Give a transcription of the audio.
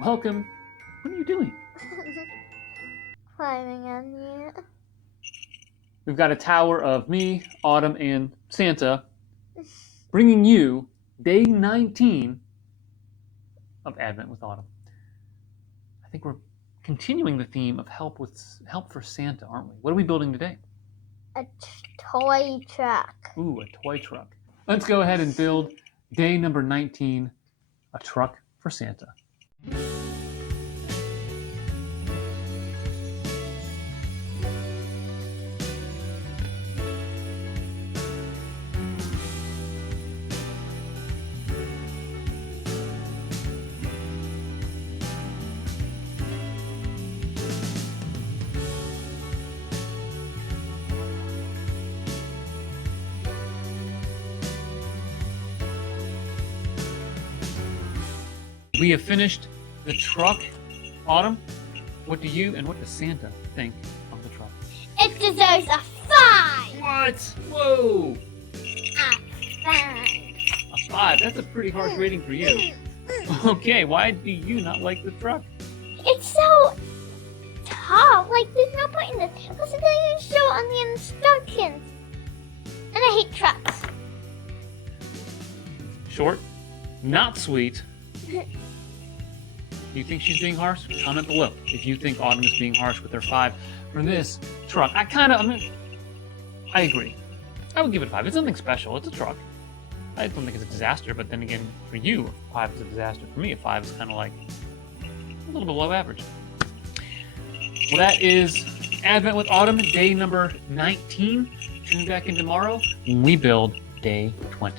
Welcome. What are you doing? Climbing on you. We've got a tower of me, Autumn, and Santa, bringing you day 19 of Advent with Autumn. I think we're continuing the theme of help for Santa, aren't we? What are we building today? A toy truck. Ooh, a toy truck. Let's go ahead and build day number 19, a truck for Santa. We have finished the truck. Autumn, what do you and what does Santa think of the truck? It deserves a 5. What? Whoa! A 5. A 5. That's a pretty harsh rating for you. Okay, why do you not like the truck? It's so tall. Like, there's no point in this. Plus, it doesn't even show on the instructions. And I hate trucks. Short, not sweet. You think she's being harsh? Comment below if you think Autumn is being harsh with her 5 for this truck. I agree. I would give it a 5. It's nothing special. It's a truck. I don't think it's a disaster, but then again, for you, 5 is a disaster. For me, a 5 is kind of like a little below average. Well, that is Advent with Autumn, day number 19. Tune back in tomorrow when we build day 20.